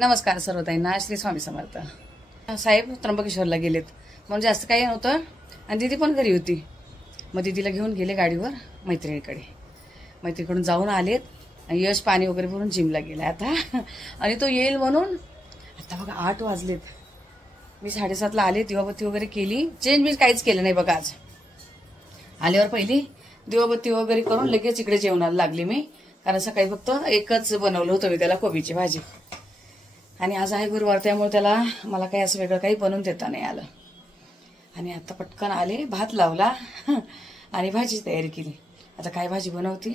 नमस्कार सर्व ताईंना, श्री स्वामी समर्थ. साहेब त्र्यंबकेश्वरला गेलेत म्हणून जास्त काही नव्हतं आणि दीदी पण घरी होती. मग दीदीला घेऊन गेले गाडीवर मैत्रिणीकडे. मैत्रिणीकडून जाऊन आलेत आणि यश पाणी वगैरे भरून जिमला गेला आता. आणि तो येईल म्हणून आता बघा 8 वाजलेत. मी 7:30ला आले, दिवाबत्ती वगैरे केली. चेंज मी काहीच केलं नाही बघा. आज आल्यावर पहिली दिवाबत्ती वगैरे करून लगेच इकडे जेवणाला लागली मी. कारण सकाळी फक्त एकच बनवलं होतं मी, त्याला कोबीची भाजी. आणि आज आहे गुरुवार, त्यामुळे त्याला मला काही असं वेगळं काही बनवून देता नाही आलं. आणि आता पटकन आले, भात लावला आणि भाजी तयारी केली. आता काय भाजी बनवते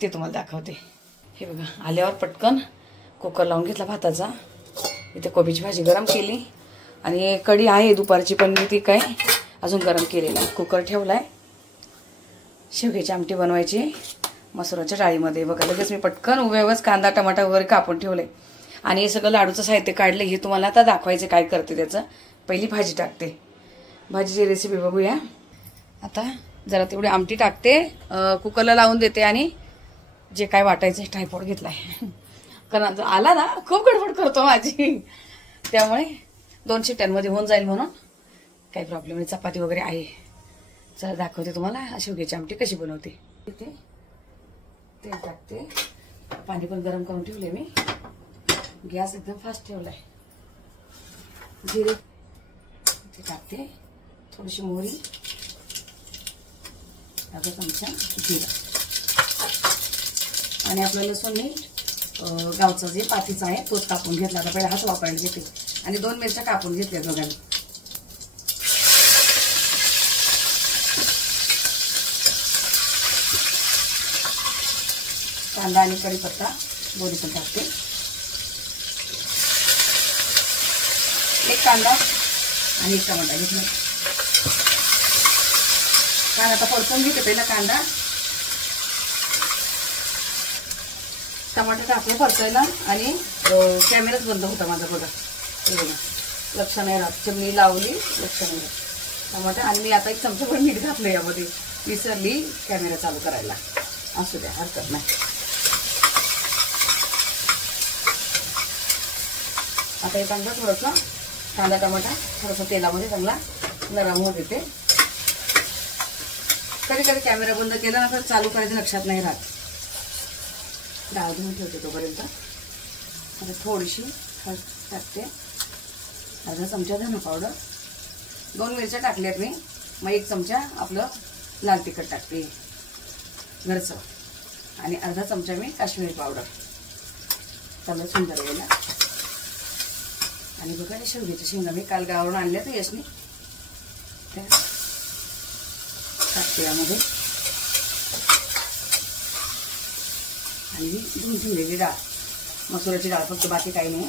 ते तुम्हाला दाखवते. हे बघा, आल्यावर पटकन कुकर लावून घेतला भाताचा. इथे कोबीची भाजी गरम केली आणि कढी आहे दुपारची, पण मी ती काय अजून गरम केलेली. कुकर ठेवलाय. शेवग्याची आमटी बनवायची मसुराच्या डाळीमध्ये. बघा लगेच मी पटकन उभ्यावरच कांदा टमाटा वगैरे कापून ठेवले. आणि हे सगळं लाडूचं साहित्य काढलं. हे तुम्हाला आता दाखवायचं काय करते त्याचं. पहिली भाजी टाकते. भाजीची रेसिपी बघूया. आता जरा तेवढी आमटी टाकते, कुकरला लावून देते आणि जे काय वाटायचं ट्रायपॉड घेतलाय. कारण आला ना खूप गडबड करतो माझी, त्यामुळे 2 शिट्ट्यांमध्ये होऊन जाईल म्हणून काही प्रॉब्लेम नाही. चपाती वगैरे आहे. चला दाखवते तुम्हाला शेवग्याची आमटी कशी बनवते. इथे तेल टाकते. पाणी पण गरम करून ठेवले मी. गॅस एकदम फास्ट ठेवलाय. जिरे इथे टाकते. थोडीशी मोहरी, अर्धा चमचा जिरा आणि आपलं लसूण मीठ गावचा जे पातीचा आहे तोच कापून घेतला. आता पहिला हाच वापरायला घेते. आणि 2 मिरच्या कापून घेतल्या बघा. कांदा आणि कढीपत्ता दोन्ही पण टाकते. 1 कांदा आणि 1 टमाटा घेतला. कांदा आता परतून घेते पहिला. कांदा टमाटर टाकले परतायला आणि कॅमेराच बंद होता माझा बघा. लक्ष नाही राहत. चिमणी लावली, लक्ष नाही राहत. टमाटर आणि मी आता 1 चमचाभर मीठ घातलं यामध्ये. विसरली कॅमेरा चालू करायला. असू द्या, हरकत नाही. आता हे चांगलं थोडंसं कांदा टमाटा थोडंसं तेलामध्ये चांगला नरम होऊ देते. कधी कधी कॅमेरा बंद केला ना तर चालू करायचं लक्षात नाही राहत. डाळ धुवून ठेवते तोपर्यंत. आता थोडीशी हळद टाकते. अर्धा चमचा धना पावडर. 2 मिरच्या टाकल्यात मी. मग 1 चमचा आपलं लाल तिखट टाकते घरचं. आणि अर्धा चमचा मी काश्मीरी पावडर. चांगलं सुंदर येईल. आणि बघा शेवग्याच्या शेंगा मी काल गावावरून आणल्या तर यशनी त्या टाकते यामध्ये. आणि धुवून ठेवलेली डाळ, मसुराची डाळ फक्त, बाकी काही नाही.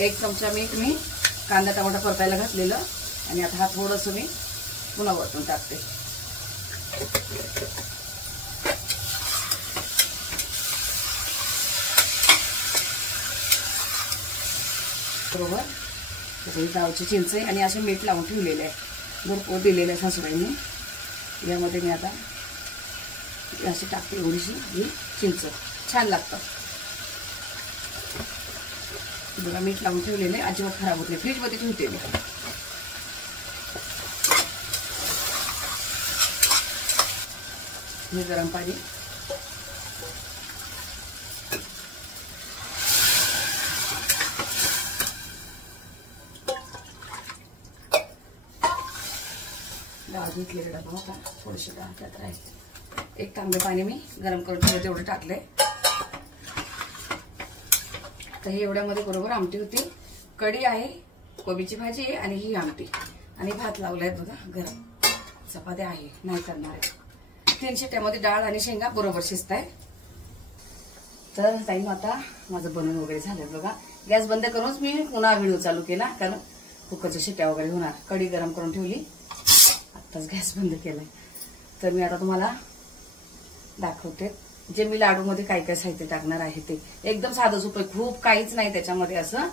1 चमचा मीठ मी कांदा टमाटा परतायला घातलेलं. आणि आता हा थोडंसं मी पुन्हा वरतून टाकते. बरोबर गावची चिंच आणि असे मीठ लावून ठेवलेले आहे. भरपूर दिलेलं आहे सासूबाईंनी. यामध्ये मी आता अशी टाकते एवढीशी ही चिंच. छान लागतं बघा. मीठ लावून ठेवलेले, अजिबात खराब होत नाही. फ्रीजमध्ये ठेवते मी. हे गरम पाणी डाळ घेतलेला डबा होता. थोडीशी डाळ त्यात राहील. 1 तांबे पाणी मी गरम करून ठेवलं, तेवढं टाकले. तर हे एवढ्यामध्ये बरोबर आमटी होती. कढी आहे, कोबीची भाजी आहे आणि ही आमटी. आणि भात लावलाय बघा गरम. चपात्या आहे, नाही करणार आहे. 3 शिट्ट्यामध्ये डाळ आणि शेंगा बरोबर शिजत आहे. तर टाईम आता माझं बनवून वगैरे झालंय बघा. गॅस बंद करूनच मी पुन्हा व्हिडिओ चालू केला, कारण कुकरच्या शिट्ट्या वगैरे होणार. कढी गरम करून ठेवली, आत्ताच गॅस बंद केलाय. तर मी आता तुम्हाला दाखवते जे मी लाडूमध्ये काय काय साहित्य टाकणार आहे ते. एकदम साधं सोपं, खूप काहीच नाही त्याच्यामध्ये. असं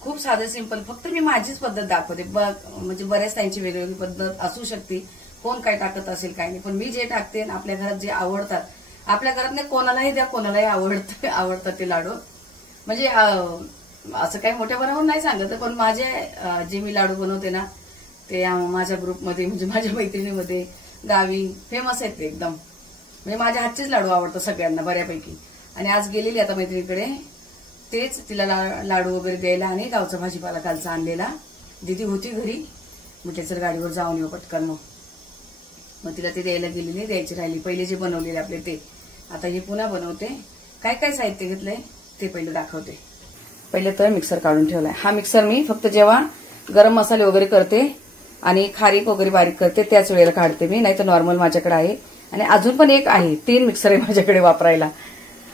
खूप साधं सिंपल. फक्त मी माझीच पद्धत दाखवते. म्हणजे बऱ्याच त्यांची वेगवेगळी पद्धत असू शकते. कोण काय टाकत असेल काय नाही, पण मी जे टाकते आपल्या घरात जे आवडतात आपल्या घरात नाही कोणालाही द्या, कोणालाही आवडतात ते लाडू. म्हणजे असं काही मोठ्या प्रमाणावर नाही सांगत, पण माझे जे मी लाडू बनवते ना ते माझ्या ग्रुपमध्ये म्हणजे माझ्या मैत्रिणीमध्ये गावी फेमस आहेत ते एकदम. म्हणजे माझ्या हातचेच लाडू आवडतात सगळ्यांना बऱ्यापैकी. आणि आज गेलेली आता मैत्रिणीकडे, तेच तिला लाडू वगैरे द्यायला आणि गावचा भाजीपाला कालचा आणलेला. दीदी होती घरी, म्हटले चल गाडीवर जाऊन येऊ पटकन. मग तिला ते द्यायला गेलेली, द्यायची राहिली. पहिले जे बनवलेले आपले ते आता हे पुन्हा बनवते. काय काय साहित्य घेतलंय ते पहिलं दाखवते. पहिले तर मिक्सर काढून ठेवलाय. हा मिक्सर मी फक्त जेव्हा गरम मसाले वगैरे करते आणि खारीक वगैरे बारीक करते त्याच वेळेला काढते मी, नाही तर नॉर्मल माझ्याकडे आहे. आणि अजून पण एक आहे, 3 मिक्सर आहे माझ्याकडे वापरायला.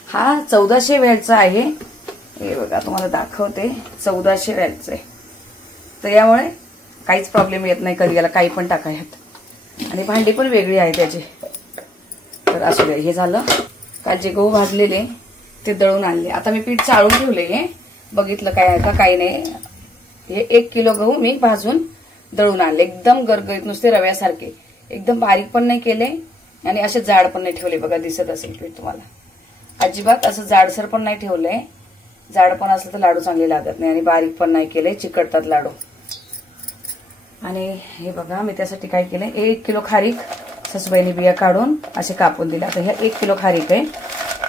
हा 1400 वॅटचा आहे. हे बघा तुम्हाला दाखवते, 1400 वॅटचा आहे. तर यामुळे काहीच प्रॉब्लेम येत नाही, कधी याला काही पण टाकायत. आणि भांडी पण वेगळी आहे त्याची. तर असू दे. हे झालं. काल जे गहू भाजलेले ते दळून आणले. आता मी पीठ चाळून ठेवले. हे बघितलं काय आहे का, काही नाही. हे 1 किलो गहू मी भाजून दळून आणले, एकदम गरगरीत, नुसते रव्यासारखे. एकदम बारीक पण नाही केले आणि असे जाड पण नाही ठेवले. बघा दिसत असेल पीठ तुम्हाला. अजिबात असं जाडसर पण नाही ठेवलंय. जाड पण असलं तर लाडू चांगले लागत नाही. आणि बारीक पण नाही केलंय, चिकटतात लाडू. आणि हे बघा मी त्यासाठी काय केलंय, 1 किलो खारीक सासूबाईने बिया काढून असे कापून दिले. आता ह्या 1 किलो खारीक आहे.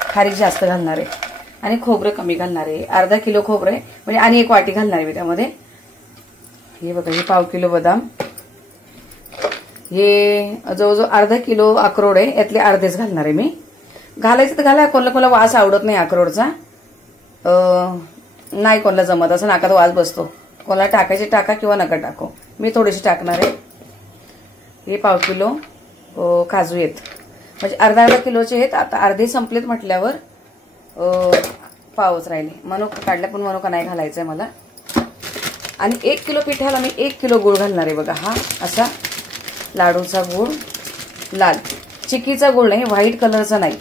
खारीक जास्त घालणार आहे आणि खोबरं कमी घालणार आहे. अर्धा किलो खोबरं आहे म्हणजे, आणि 1 वाटी घालणार आहे मी त्यामध्ये. हे बघा हे 1/2 किलो बदाम, हे जवळजवळ अर्धा किलो अक्रोड आहे. यातले अर्धेच घालणार आहे मी. घालायचं तर घाला, कोणाला वास आवडत नाही अक्रोडचा, नाही कोणाला जमत, असं नाकात वास बसतो. कोणाला टाकायचे टाका किंवा नका टाकू. मी थोडेसे टाकणार आहे. हे 1/2 किलो काजू आहेत, म्हणजे अर्धा किलोचे आहेत. आता अर्धे संपलेत म्हटल्यावर पावच राहिले. मनुका काढल्या पण मनुका नाही घालायचंय मला. आणि 1 किलो पिठाला मी 1 किलो गुळ घालणार आहे. बघा हा असा लाडूचा गुळ, लाल चिक्कीचा गुळ नाही, व्हाईट कलरचा नाही,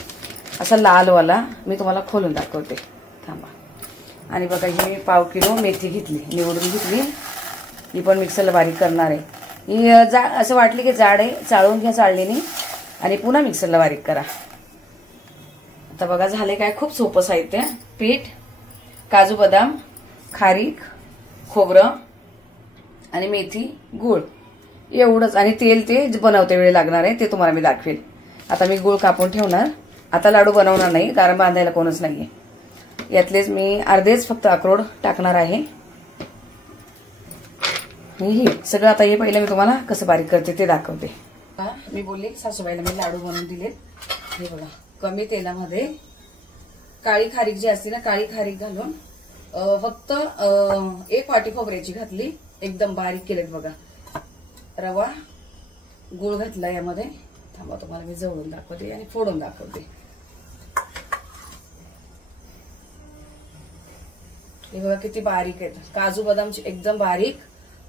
असा लालवाला. मी तुम्हाला खोलून दाखवते, थांबा. आणि बघा ही मी 1/2 किलो मेथी घेतली, निवडून घेतली. ही पण मिक्सरला बारीक करणार आहे. ही असं वाटलं की जाड आहे, चाळून घ्या चाळणीने आणि पुन्हा मिक्सरला बारीक करा. आता बघा झाले काय, खूप सोपं साहित्य. पीठ, काजू बदाम, खारीक, खोबरं आणि मेथी, गूळ एवढंच. आणि तेल ते बनवते वेळ लागणार आहे ते तुम्हाला मी दाखवेल. आता मी गूळ कापून ठेवणार. आता लाडू बनवणार नाही कारण बांधायला कोणच नाहीये. यातलेच मी अर्धेच फक्त अक्रोड टाकणार आहे. हे सगळं आता हे पहिलं मी तुम्हाला कसं बारीक करते ते दाखवते. मी बोलले सासूबाईला मी लाडू बनवून दिले. हे बघा कमी तेलामध्ये काळी खारीक जी असते ना, काळी खारीक घालून फक्त 1 वाटी खोबऱ्याची घातली, एकदम बारीक केलेत बघा. रवा, गुळ घातला यामध्ये. थांबा तुम्हाला मी जवळून दाखवते आणि फोडून दाखवते. हे बघा किती बारीक आहेत. काजू बदामची एकदम बारीक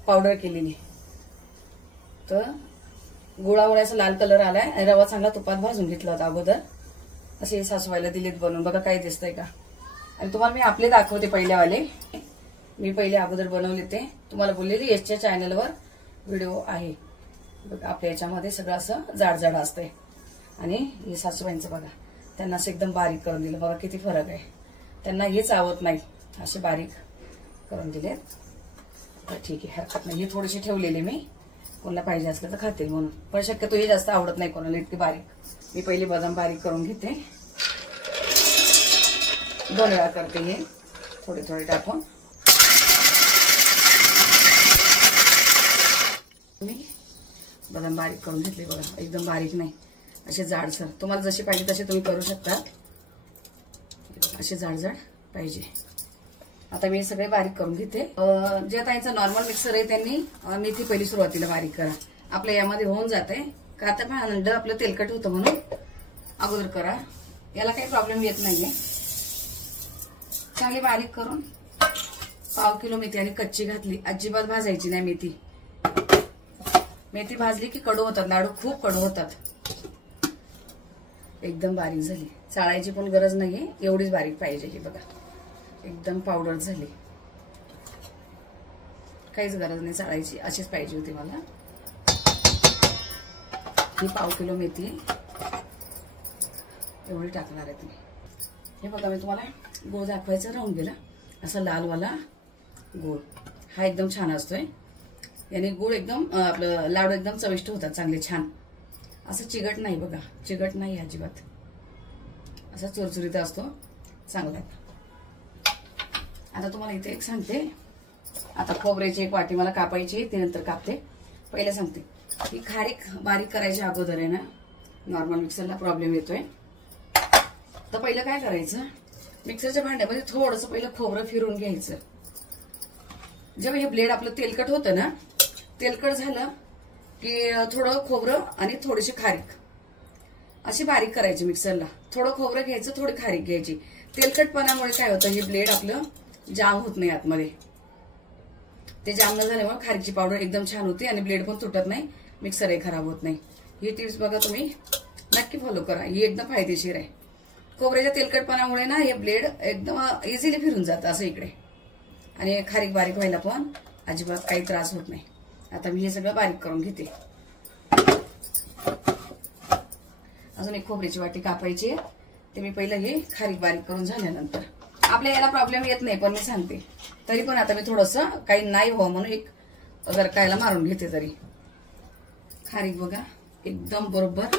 पावडर केलेली. तर गुळामुळे असं लाल कलर आलाय. आणि रवा चांगला तुपात भाजून घेतला होता अगोदर. असे सासूबाईला दिलेत बनवून. बघा काय दिसतंय का. आणि तुम्हाला मी आपले दाखवते पहिल्यावाले. मी पहिले अगोदर बनवले ते तुम्हाला बोललेली यशच्या चॅनलवर व्हिडिओ आहे. बघा आपल्या याच्यामध्ये सगळं असं जाड जाड असतंय. आणि हे सासूबाईंचं बघा, त्यांना असं एकदम बारीक करून दिलं. बघा किती फरक आहे. त्यांना हेच आवडत नाही, असे बारीक करून दिलेत. तर ठीक आहे, हरकत नाही. हे थोडेसे ठेवलेले मी, कोणाला पाहिजे असलं तर खातील म्हणून. पण शक्यतो हे जास्त आवडत नाही कोणाला इतके बारीक. मी पहिले बदाम बारीक करून घेते. 2 वेळा करते हे, थोडे थोडे टाकून. मी बदाम बारीक करून घेतले बघा, एकदम बारीक नाही, असे जाडसर. तुम्हाला जसे पाहिजे तसे तुम्ही करू शकता. असे जाडजाड पाहिजे. आता मी हे सगळे बारीक करून घेते. जे ताईंचा नॉर्मल मिक्सर आहे त्यांनी मेथी पहिली सुरुवातीला बारीक करा. आपल्या यामध्ये होऊन जाते का, आता पण अंड आपलं तेलकट होतं म्हणून अगोदर करा. याला काही प्रॉब्लेम येत नाहीये. चांगली बारीक करून 1/2 किलो मेथी आणि कच्ची घातली. अजिबात भाजायची नाही मेथी. मेथी भाजली की कडू होतात लाडू, खूप कडू होतात. एकदम बारीक झाली, चाळायची पण गरज नाहीये, एवढीच बारीक पाहिजे. ही बघा एकदम पावडर झाली, काहीच गरज नाही चाळायची, अशीच पाहिजे होती मला. ही 1/2 किलो मेथी. एवढी टाकणार आहे तुम्ही. हे बघा मी तुम्हाला गूळ दाखवायचं राहून गेला. असा लालवाला गूळ हा एकदम छान असतोय. याने गूळ एकदम आपलं लाडू एकदम चविष्ट होतात चांगले छान. असं चिकट नाही बघा, चिकट नाही अजिबात. असा चुरचुरीत असतो चांगला. आता तुम्हाला इथे एक सांगते. आता खोबऱ्याची एक वाटी मला कापायची, ते नंतर कापते. पहिले सांगते ही खारीक बारीक करायच्या अगोदर आहे ना, नॉर्मल मिक्सरला प्रॉब्लेम येतोय. तर पहिलं काय करायचं, मिक्सरच्या भांड्यामध्ये थोडंसं पहिलं खोबरं फिरून घ्यायचं. जेव्हा हे ब्लेड आपलं तेलकट होतं ना, तेलकट झालं की थोडं खोबरं आणि थोडीशी खारीक अशी बारीक करायची मिक्सरला. थोडं खोबरं घ्यायचं, थोडी खारीक घ्यायची. तेलकटपणामुळे काय होतं, हे ब्लेड आपलं जाम होत नाही आतमध्ये. ते जाम न झाल्यामुळे खारीकची पावडर एकदम छान होती आणि ब्लेड पण तुटत नाही, मिक्सरही खराब होत नाही. ही टिप्स बघा तुम्ही नक्की फॉलो करा, ही एकदम फायदेशीर आहे. खोबऱ्याच्या तेलकटपणामुळे ना हे ब्लेड एकदम इझिली फिरून जातं असं इकडे, आणि खारीक बारीक व्हायला पण अजिबात काही त्रास होत नाही. आता मी हे सगळं बारीक करून घेते. अजून एक खोबऱ्याची वाटी कापायची, ते मी पहिलं हे खारीक बारीक करून झाल्यानंतर. आपल्या याला प्रॉब्लेम येत नाही पण मी सांगते, तरी पण आता मी थोडंसं काही नाही व्हावं म्हणून एक जर कायला मारून घेते. तरी खारीक बघा एकदम बरोबर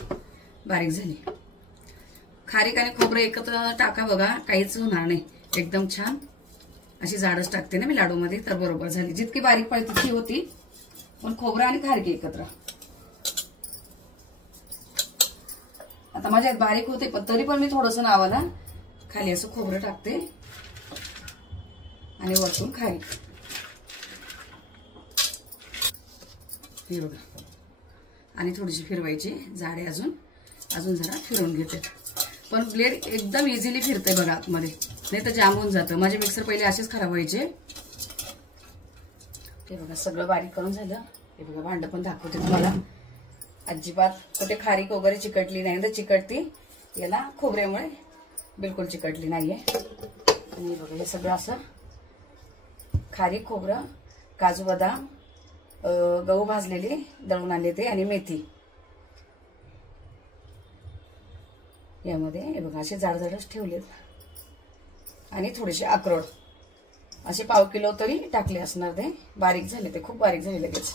बारीक झाली. खारीक आणि खोबरं एकत्र टाका बघा, काहीच होणार नाही, एकदम छान. अशी जाडच टाकते ना मी लाडूमध्ये, तर बरोबर झाली. जितकी बारीक पाहिजे तितकी होती, पण खोबरं आणि खारीक एकत्र. आता माझ्यात बारीक होते पण तरी पण मी थोडंसं नावाला खाली असं खोबरं टाकते आणि वरतून खारीक. हे बघा, आणि थोडीशी फिरवायची जाडे, अजून जरा फिरवून घेते. पण ब्लेड एकदम इझिली फिरते बघा आतमध्ये, नाही तर जाम होऊन जातं. माझे मिक्सर पहिले असेच खराब व्हायचे. हे बघा सगळं बारीक करून झालं. हे बघा भांड पण दाखवते तुम्हाला. अजिबात कुठे खारीक वगैरे चिकटली नाही, तर चिकटती याला खोबऱ्यामुळे बिलकुल चिकटली नाहीये. आणि बघा हे सगळं असं खारीक, खोबरं, काजू बदाम, गहू भाजलेले दळून आणले ते, आणि मेथी यामध्ये हे बघा असे जाडजाडच ठेवलेत. आणि थोडेसे अक्रोड असे पाव किलो तरी टाकले असणार. ते बारीक झाले, ते खूप बारीक झाले लगेच.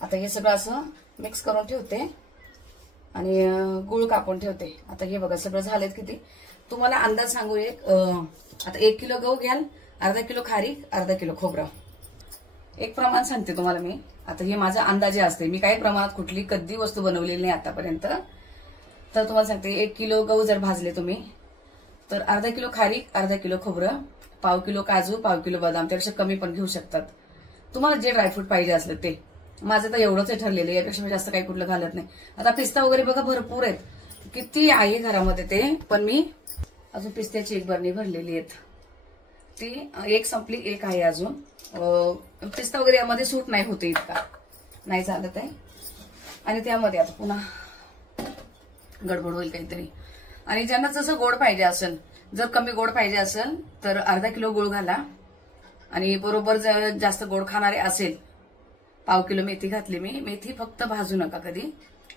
आता हे सगळं असं मिक्स करून ठेवते आणि गूळ कापून ठेवते. आता हे बघा सगळं झालेत किती, तुम्हाला अंदाज सांगू. आता 1 किलो गहू घ्याल, अर्धा किलो खारीक, अर्धा किलो खोबरं. एक प्रमाण सांगते तुम्हाला मी. आता हे माझा अंदाजे असते, मी काही प्रमाणात कुठली कधी वस्तू बनवलेली नाही आतापर्यंत. तर तुम्हाला सांगते, 1 किलो गहू जर भाजले तुम्ही, तर अर्धा किलो खारीक, अर्धा किलो खोबरं, पाव किलो काजू, पाव किलो बदाम, त्यापेक्षा कमी पण घेऊ शकतात तुम्हाला जे ड्रायफ्रूट पाहिजे असलं ते. माझं तर एवढंच ठरलेलं, यापेक्षा मी जास्त काही कुठलं घालत नाही. आता पिस्ता वगैरे बघा भरपूर आहेत, किती आहे घरामध्ये ते, पण मी अजून पिस्त्याची एक बरणी भरलेली आहेत. ती एक संपली, एक आहे अजून. पिस्ता वगैरे यामध्ये सूट नाही होते, इतका नाही चालत आहे. आणि त्यामध्ये आता पुन्हा गडबड होईल काहीतरी. आणि ज्यांना जसं गोड पाहिजे असेल, जर कमी गोड पाहिजे असेल तर अर्धा किलो गुळ घाला. आणि बरोबर जर जास्त गोड खाणारे असेल, पाव किलो मेथी घातली मी. मेथी फक्त भाजू नका कधी,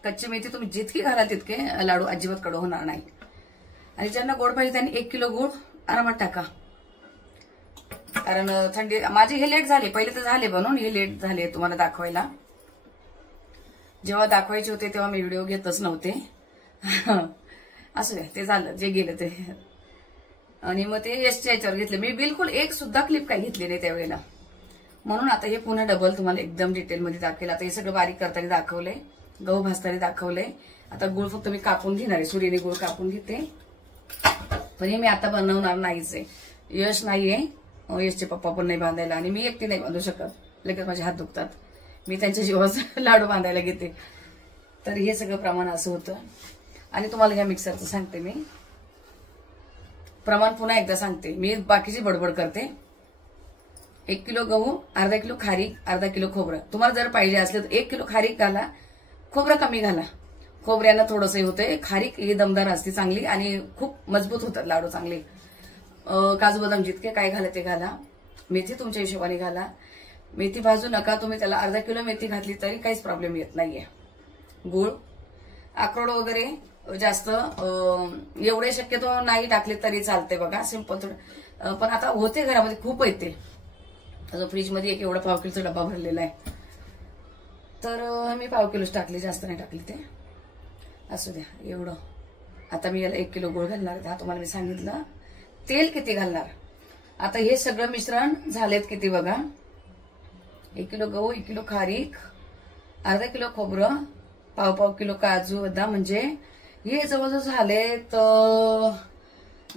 कच्ची मेथी तुम्ही जितकी घाला तितके लाडू अजिबात कडू होणार नाही. आणि ज्यांना गोड पाहिजे त्यांनी 1 किलो गुळ आरामात टाका. कारण थंडी, माझे हे लेट झाले, पहिले तर झाले बनवून, हे लेट झाले तुम्हाला दाखवायला. जेव्हा दाखवायचे होते तेव्हा मी व्हिडिओ घेतच नव्हते. असं ते झालं, जे गेलं ते. आणि मग ते यशच्या याच्यावर घेतले मी, बिलकुल एक सुद्धा क्लिप काही घेतली नाही त्यावेळेला. म्हणून आता हे पुन्हा डबल तुम्हाला एकदम डिटेलमध्ये दाखवेल. आता हे सगळं बारीक करताना दाखवलंय, गहू भाजताना दाखवलंय. आता गुळ फक्त मी कापून घेणार आहे, सुरीने गुळ कापून घेते. पण हे मी आता बनवणार नाहीच आहे, यश नाहीये, यशचे पप्पा पण नाही बांधायला, आणि मी एकटी नाही बांधू शकत, लगेच माझे हात दुखतात. मी त्यांच्या जीवाचं लाडू बांधायला घेते. तर हे सगळं प्रमाण असं होतं. आणि तुम्हाला ह्या मिक्सरचं सांगते मी प्रमाण, पुन्हा एकदा सांगते मी, बाकीची बडबड करते. 1 किलो गहू, अर्धा किलो खारीक, अर्धा किलो खोबरं. तुम्हाला जर पाहिजे असलं तर 1 किलो खारीक घाला, खोबरं कमी घाला. खोबऱ्यानं थोडंसं होतंय, खारीक ही दमदार असते चांगली आणि खूप मजबूत होतात लाडू चांगले. काजू बदाम जितके काय घाला ते घाला. मेथी तुमच्या हिशोबाने घाला. मेथी भाजू नका तुम्ही, त्याला अर्धा किलो मेथी घातली तरी काहीच प्रॉब्लेम येत नाहीये. गूळ अक्रोड वगैरे जास्त एवढे शक्यतो नाही टाकले तरी चालते बघा, सिंपल थोडं. पण आता होते घरामध्ये खूप येते. अजून फ्रीजमध्ये एक एवढा 1/2 किलोचा डबा भरलेला आहे, तर मी 1/2 किलोच टाकले, जास्त नाही टाकले ते. असू द्या एवढं. आता मी याला 1 किलो गूळ घालणार आहे. हा तुम्हाला मी सांगितलं. तेल किती घालणार. आता हे सगळं मिश्रण झालेत किती बघा. 1 किलो गहू, 1 किलो खारीक, अर्धा किलो खोबरं, 1/2 किलो काजू बदाम, म्हणजे हे जवळजवळ झाले तर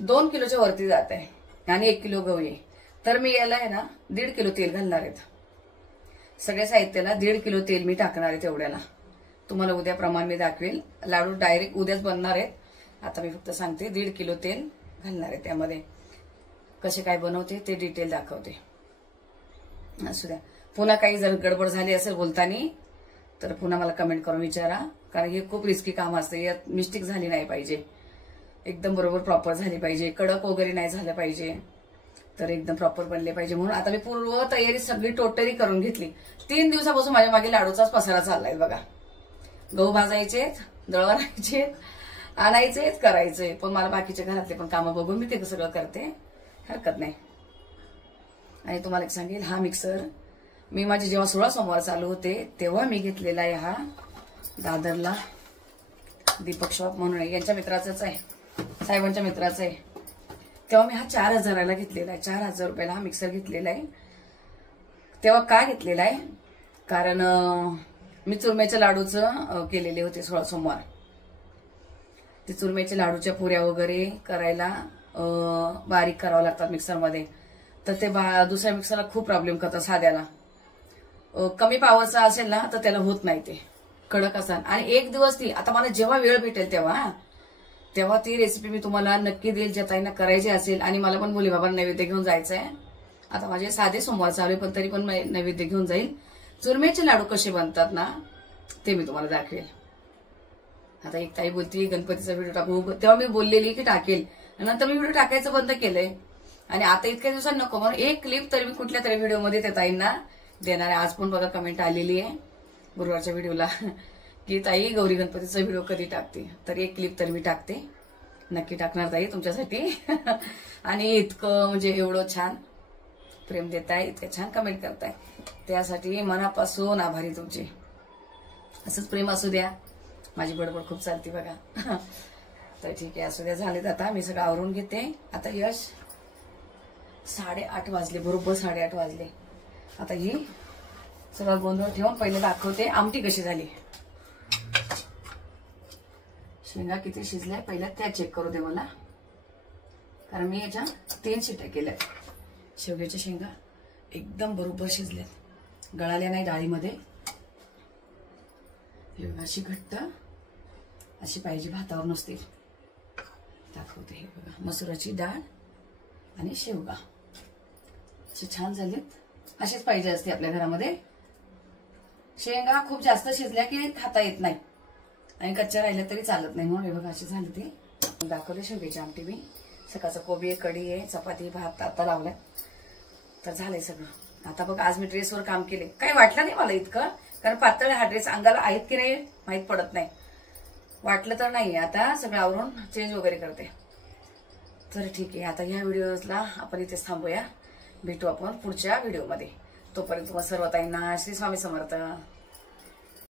2 किलोच्या वरती जात आहे. आणि 1 किलो गहू आहे, तर मी याला आहे ना 1.5 किलो तेल घालणार आहेत. सगळ्या साहित्याला 1.5 किलो तेल मी टाकणार आहे तेवढ्याला. तुम्हाला उद्या प्रमाण मी दाखवेल. लाडू डायरेक्ट उद्याच बनणार आहेत. आता मी फक्त सांगते 1.5 किलो तेल घालणार आहे. त्यामध्ये कसे काय बनवते ते डिटेल दाखवते. असू द्या. पुन्हा काही जर गडबड झाली असेल बोलताना तर पुन्हा मला कमेंट करून विचारा, कारण हे खूप रिस्की काम असतं. यात मिस्टेक झाली नाही पाहिजे, एकदम बरोबर प्रॉपर झाली पाहिजे, कडक वगैरे नाही झालं पाहिजे, तर एकदम प्रॉपर बनले पाहिजे. म्हणून आता मी पूर्व तयारी सगळी टोटली करून घेतली. 3 दिवसापासून माझ्या मागे लाडूचाच पसारा चाललाय बघा. गहू भाजायचे, दळवायचे, आणायचे, करायचे. पण मला बाकीच्या घरातले पण कामं बघून मी ते सगळं करते, हरकत नाही. आणि तुम्हाला एक सांगेल, हा मिक्सर मी माझे जेव्हा 16 सोमवार चालू होते तेव्हा मी घेतलेला आहे. हा दादरला दीपक शॉप म्हणून आहे, यांच्या मित्राचाच आहे, साहेबांच्या मित्राचा आहे. तेव्हा मी हा 4,000ला घेतलेला आहे. 4,000 रुपयाला हा मिक्सर घेतलेला आहे. तेव्हा का घेतलेला आहे, कारण मी चुरम्याच्या लाडूचं केलेले होते 16 सोमवार. ते चुरम्याच्या लाडूच्या पुऱ्या वगैरे करायला बारीक करावं लागतात मिक्सरमध्ये, तर ते दुसऱ्या मिक्सरला खूप प्रॉब्लेम करतात. साध्याला कमी पॉवरचा असेल ना तर त्याला होत नाही, ते कडक असतात. आणि एक दिवस ती, आता मला जेव्हा वेळ भेटेल तेव्हा ती रेसिपी मी तुम्हाला नक्की देईल, ज्या ताईंना करायची असेल. आणि मला पण बोली बाबा नैवेद्य घेऊन जायचंय. आता माझे साधे सोमवार चालू आहे, पण तरी पण नैवेद्य घेऊन जाईल. चुरम्याचे लाडू कसे बनतात ना ते मी तुम्हाला दाखवेल. आता एक ताई बोलती गणपतीचा व्हिडिओ टाकू, तेव्हा मी बोललेली की टाकेल, नंतर मी व्हिडिओ टाकायचं बंद केलंय. आणि आता इतक्या दिवसात नको म्हणून एक क्लिप तरी मी कुठल्या तरी व्हिडिओमध्ये त्या ताईंना देणार आहे. आज पण बघा कमेंट आलेली आहे गुरुवारच्या व्हिडिओला की ताई गौरी गणपतीचा व्हिडिओ कधी टाकते, तर एक क्लिप तर मी टाकते, नक्की टाकणार ताई तुमच्यासाठी. आणि इतकं म्हणजे एवढं छान प्रेम देताय, इतकं छान कमेंट करताय, त्यासाठी मनापासून आभारी तुमचे. असंच प्रेम असू द्या. माझी बडबड खूप चालती बघा. तर ठीक आहे, असू द्या. झालेत आता मी सगळं आवरून घेते. आता यश 8:30 वाजले, बरोबर 8:30 वाजले. आता ही सगळं गोंधळ ठेवून पहिले दाखवते आमटी कशी झाली. शेंगा किती शिजल्या पहिल्या त्या चेक करू दे मला, कारण मी याच्या 3 शिट्या केल्या. शेवग्याच्या शेंगा एकदम बरोबर शिजल्यात, गळाल्या नाही डाळीमध्ये. अशी घट्ट अशी पाहिजे, भातावर नसते. दाखवते हे बघा, मसुराची डाळ आणि शेवगा असे छान झालेत. असेच पाहिजे असते आपल्या घरामध्ये. शेंगा खूप जास्त शिजल्या की खाता येत नाही आणि कच्च्या राहिल्या तरी चालत नाही, म्हणून हे बघा अशी झाली. ते दाखवले शेवग्याची आमटी मी. सकाळचं कोबी आहे, कढी आहे, चपाती, भात आता लावलाय, तर झालंय सगळं. आता बघ आज मी ड्रेसवर काम केले, काही वाटलं नाही मला इतकं, कारण पातळ हा ड्रेस अंगाला आहेत की नाही माहित पडत नाही. वाटलं तर नाही. आता सगळं आवरून चेंज वगैरे करते. तर ठीक आहे, आता ह्या व्हिडिओला आपण इथेच थांबूया. भेटू आपण पुढच्या व्हिडिओमध्ये. तोपर्यंत तुम्हाला सर्व ताईंना श्री स्वामी समर्थ.